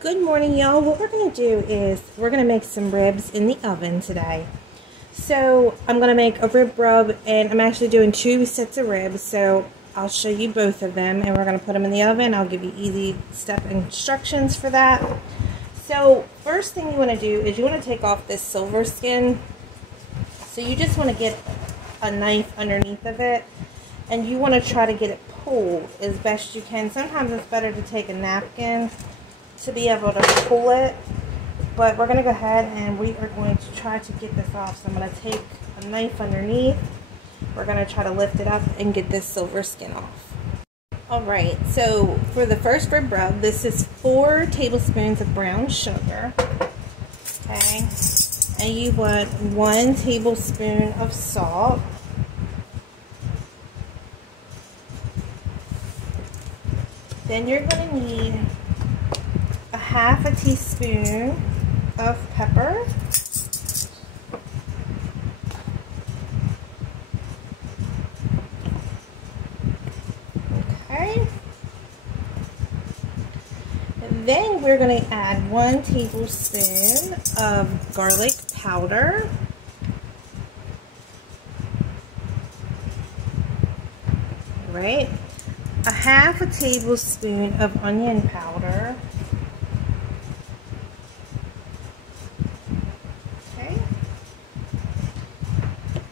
Good morning, y'all. What we're going to do is we're going to make some ribs in the oven today. So I'm going to make a rib rub, and I'm actually doing 2 sets of ribs, so I'll show you both of them, and we're going to put them in the oven. I'll give you easy step instructions for that. So first thing you want to do is you want to take off this silver skin. So you just want to get a knife underneath of it, and you want to try to get it pulled as best you can. Sometimes it's better to take a napkin to be able to pull it, but we're going to go ahead and we are going to try to get this off. So I'm going to take a knife underneath. We're going to try to lift it up and get this silver skin off. Alright, so for the first rib rub, this is 4 tablespoons of brown sugar. Okay, and you want 1 tablespoon of salt. Then you're going to need a 1/2 teaspoon of pepper. Okay. And then we're going to add 1 tablespoon of garlic powder. Right. A 1/2 tablespoon of onion powder. Okay.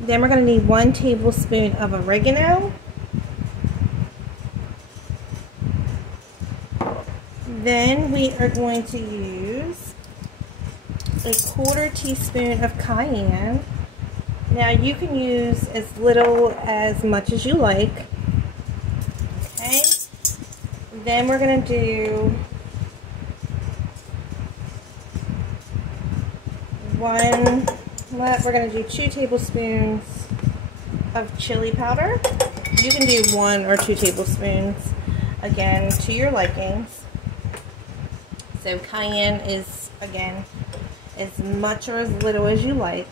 Then we're going to need 1 tablespoon of oregano. Then we are going to use a 1/4 teaspoon of cayenne. Now you can use as little as much as you like. Okay. Then we're going to do we're going to do 2 tablespoons of chili powder. You can do 1 or 2 tablespoons, again, to your likings. So cayenne is, again, as much or as little as you like,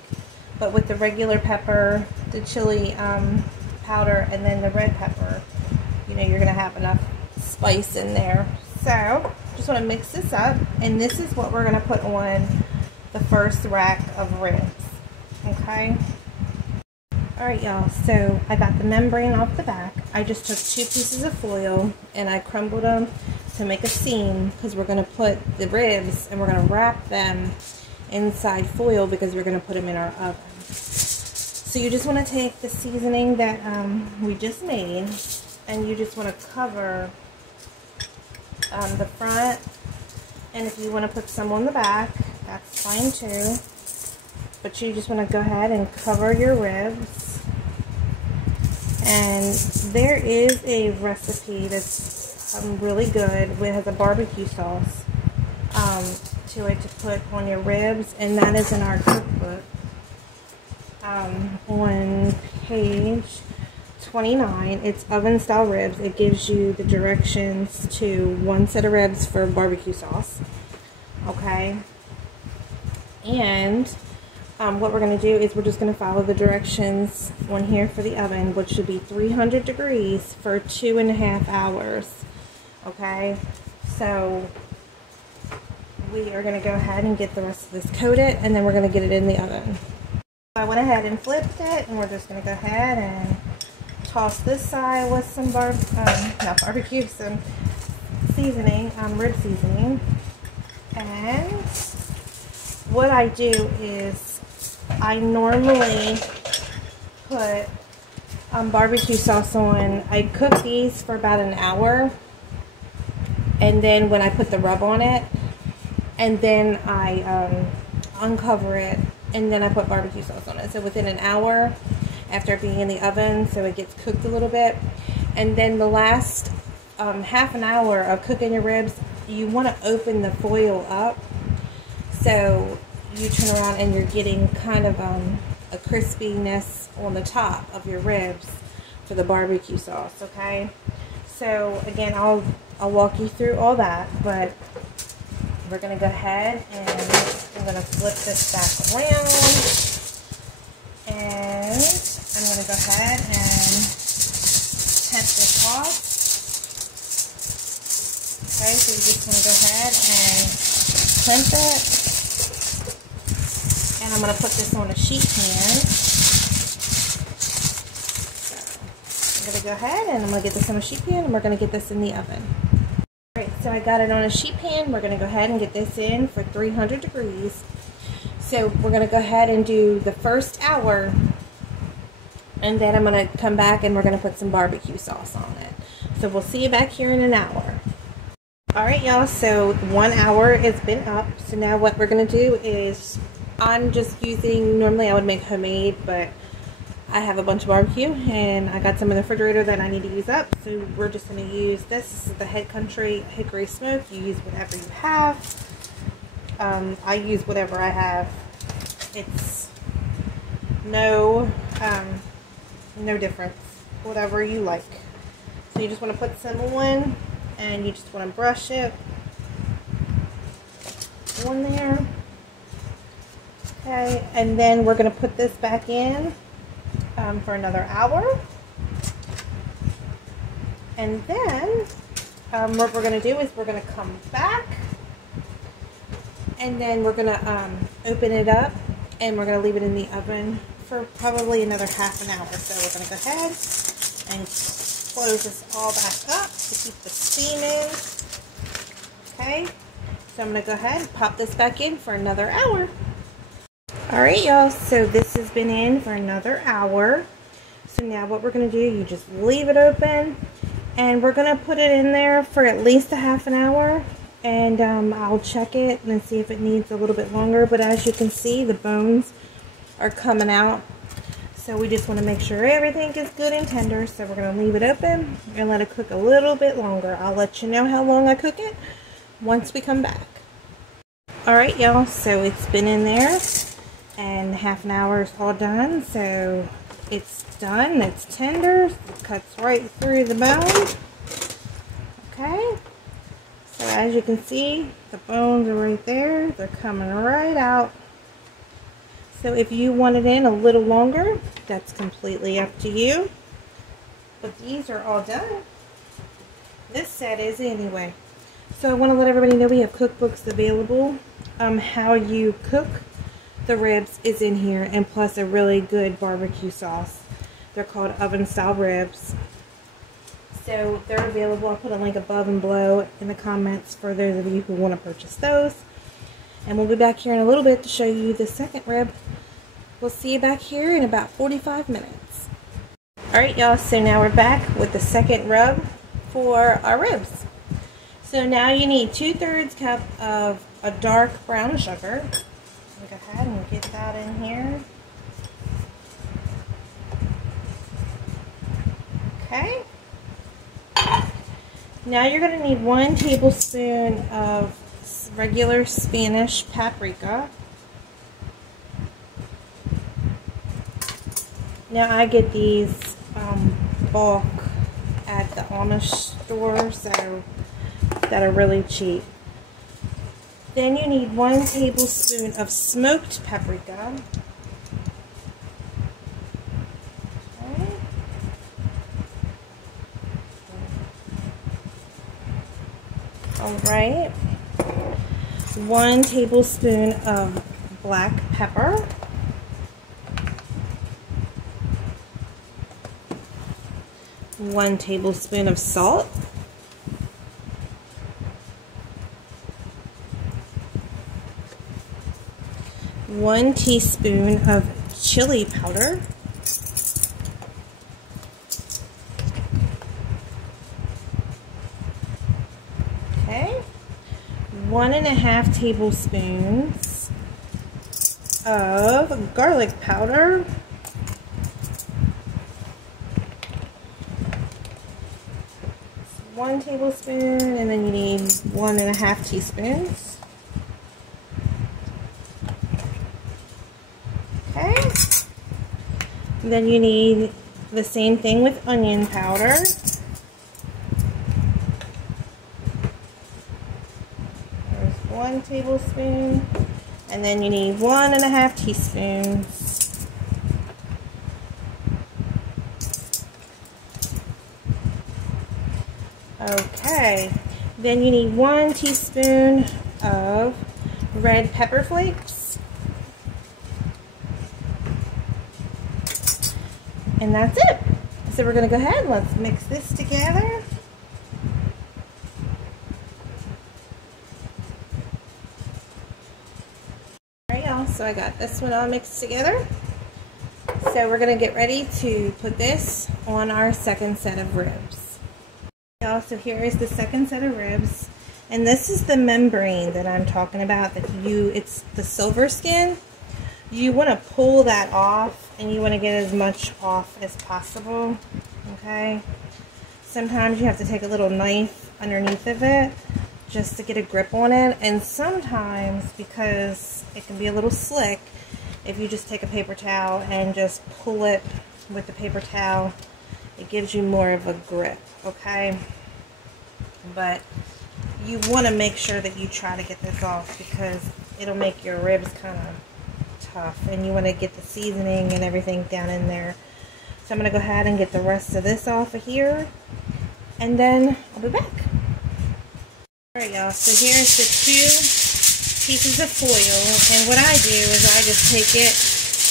but with the regular pepper, the chili powder, and then the red pepper, you know, you're going to have enough spice in there. So just want to mix this up, and this is what we're going to put on the first rack of ribs. Okay. Alright, y'all, so I got the membrane off the back. I just took 2 pieces of foil and I crumbled them to make a seam, because we're going to put the ribs and we're going to wrap them inside foil because we're going to put them in our oven. So you just want to take the seasoning that we just made, and you just want to cover the front, and if you want to put some on the back, that's fine too. But you just want to go ahead and cover your ribs. And there is a recipe that's really good. It has a barbecue sauce to it to put on your ribs, and that is in our cookbook. On page 29, it's oven style ribs. It gives you the directions to 1 set of ribs for barbecue sauce. Okay. And what we're going to do is we're just going to follow the directions on here for the oven, which should be 300 degrees for 2.5 hours. Okay, so we are going to go ahead and get the rest of this coated, and then we're going to get it in the oven. So I went ahead and flipped it, and we're just going to go ahead and toss this side with some not barbecue, some seasoning, rib seasoning. And what I do is I normally put barbecue sauce on. I cook these for about an hour, and then when I put the rub on it, and then I uncover it, and then I put barbecue sauce on it. So within an hour after being in the oven, so it gets cooked a little bit. And then the last half an hour of cooking your ribs, you want to open the foil up, so you turn around and you're getting kind of a crispiness on the top of your ribs for the barbecue sauce. Okay, so again, I'll walk you through all that, but we're going to go ahead and I'm going to flip this back around, and I'm going to go ahead and temp this off. Okay, so you just want to go ahead and crimp it. And I'm going to put this on a sheet pan. So I'm going to go ahead and I'm going to get this on a sheet pan and we're going to get this in the oven. Alright, so I got it on a sheet pan. We're going to go ahead and get this in for 300 degrees. So we're going to go ahead and do the first hour. And then I'm going to come back and we're going to put some barbecue sauce on it. So we'll see you back here in an hour. Alright y'all, so 1 hour has been up. So now what we're going to do is, I'm just using, normally I would make homemade, but I have a bunch of barbecue and I got some in the refrigerator that I need to use up. So we're just going to use this. This is the Head Country Hickory Smoke. You use whatever you have. I use whatever I have. It's no difference. Whatever you like. So you just want to put some on and you just want to brush it on there. Okay, and then we're going to put this back in for another hour. And then what we're going to do is we're going to come back and then we're going to open it up and we're going to leave it in the oven for probably another half an hour. So we're going to go ahead and close this all back up to keep the steam in. Okay, so I'm going to go ahead and pop this back in for another hour. Alright y'all, so this has been in for another hour. So now what we're going to do, you just leave it open and we're going to put it in there for at least a half an hour. And I'll check it and see if it needs a little bit longer. But as you can see, the bones are coming out. So we just want to make sure everything is good and tender. So we're going to leave it open and let it cook a little bit longer. I'll let you know how long I cook it once we come back. Alright y'all, so it's been in there and half an hour is all done. So it's done, it's tender, it cuts right through the bone. Okay, so as you can see, the bones are right there, they're coming right out. So if you want it in a little longer, that's completely up to you. But these are all done. This set is anyway. So I want to let everybody know we have cookbooks available. How you cook the ribs is in here, and plus a really good barbecue sauce. They're called oven style ribs. So they're available. I'll put a link above and below in the comments for those of you who want to purchase those. And we'll be back here in a little bit to show you the second rib. We'll see you back here in about 45 minutes. Alright y'all, so now we're back with the second rub for our ribs. So now you need 2/3 cup of a dark brown sugar. Go ahead and get that in here. Okay. Now you're going to need 1 tablespoon of regular Spanish paprika. Now I get these bulk at the Amish store, so that are really cheap. Then you need 1 tablespoon of smoked paprika. Okay. Alright. 1 tablespoon of black pepper. 1 tablespoon of salt. 1 teaspoon of chili powder. Okay. 1½ tablespoons of garlic powder. One tablespoon, and then you need 1½ teaspoons. Okay. And then you need the same thing with onion powder. There's 1 tablespoon, and then you need 1½ teaspoons. Okay, then you need 1 teaspoon of red pepper flakes. And that's it. So we're going to go ahead and let's mix this together. Alright y'all, so I got this one all mixed together. So we're going to get ready to put this on our second set of ribs. Y'all, so here is the second set of ribs. And this is the membrane that I'm talking about, it's the silver skin. You want to pull that off, and you want to get as much off as possible, okay? Sometimes you have to take a little knife underneath of it just to get a grip on it, and sometimes, because it can be a little slick, if you just take a paper towel and just pull it with the paper towel, it gives you more of a grip, okay? But you want to make sure that you try to get this off, because it'll make your ribs kind of tough, and you want to get the seasoning and everything down in there. So I'm going to go ahead and get the rest of this off of here, and then I'll be back. Alright y'all, so here's the 2 pieces of foil, and what I do is I just take it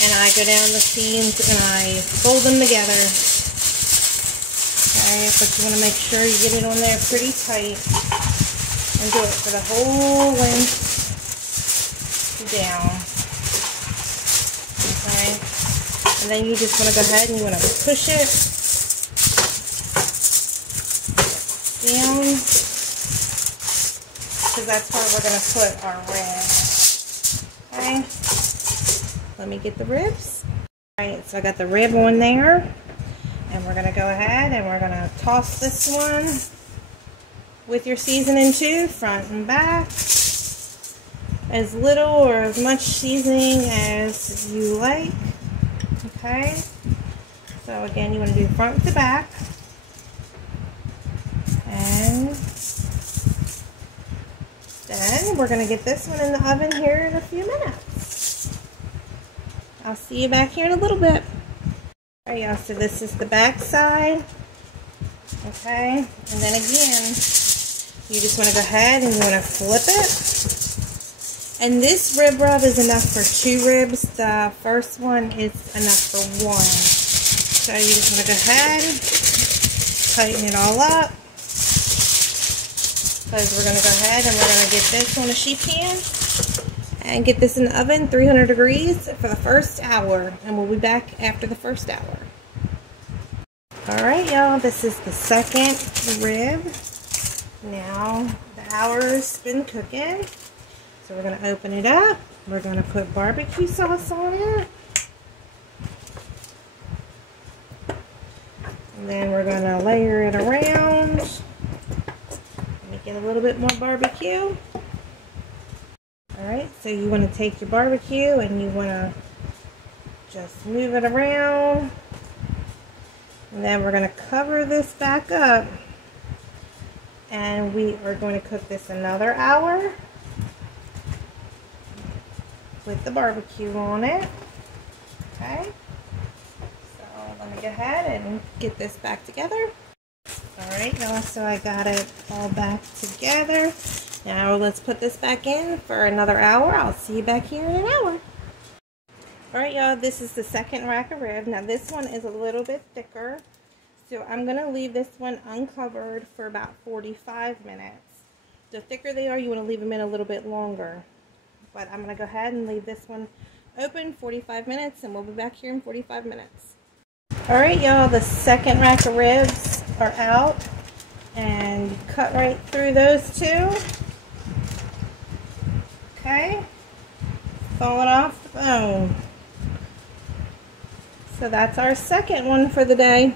and I go down the seams and I fold them together. Okay, but you want to make sure you get it on there pretty tight and do it for the whole length down. Okay, and then you just want to go ahead and you want to push it down, because that's where we're going to put our ribs. Okay, let me get the ribs. Alright, so I got the rib on there, and we're going to go ahead and we're going to toss this one with your seasoning too, front and back. As little or as much seasoning as you like. Okay, so again, you want to do front to back, and then we're going to get this one in the oven here in a few minutes. I'll see you back here in a little bit. Alright y'all, so this is the back side. Okay, and then again, you just want to go ahead and you want to flip it. And this rib rub is enough for 2 ribs. The first one is enough for 1. So you just want to go ahead, tighten it all up, because we're going to go ahead and we're going to get this on a sheet pan and get this in the oven 300 degrees for the first hour, and we'll be back after the first hour. Alright y'all, this is the second rib. Now the hour's been cooking. So we're going to open it up. We're going to put barbecue sauce on it. And then we're going to layer it around. Make it a little bit more barbecue. Alright, so you want to take your barbecue and you want to just move it around. And then we're going to cover this back up. And we are going to cook this another hour with the barbecue on it. Okay, so let me go ahead and get this back together. Alright y'all, so I got it all back together. Now let's put this back in for another hour. I'll see you back here in an hour. Alright y'all, this is the second rack of ribs. Now this one is a little bit thicker, so I'm going to leave this one uncovered for about 45 minutes. The thicker they are, you want to leave them in a little bit longer. But I'm going to go ahead and leave this one open 45 minutes, and we'll be back here in 45 minutes. Alright y'all, the second rack of ribs are out, and you cut right through those 2. Okay, falling off the bone. So that's our second one for the day.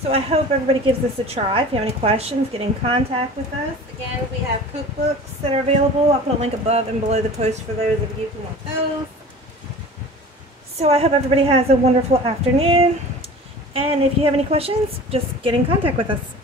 So I hope everybody gives this a try. If you have any questions, get in contact with us. Again, we have cookbooks that are available. I'll put a link above and below the post for those if you want those. So I hope everybody has a wonderful afternoon. And if you have any questions, just get in contact with us.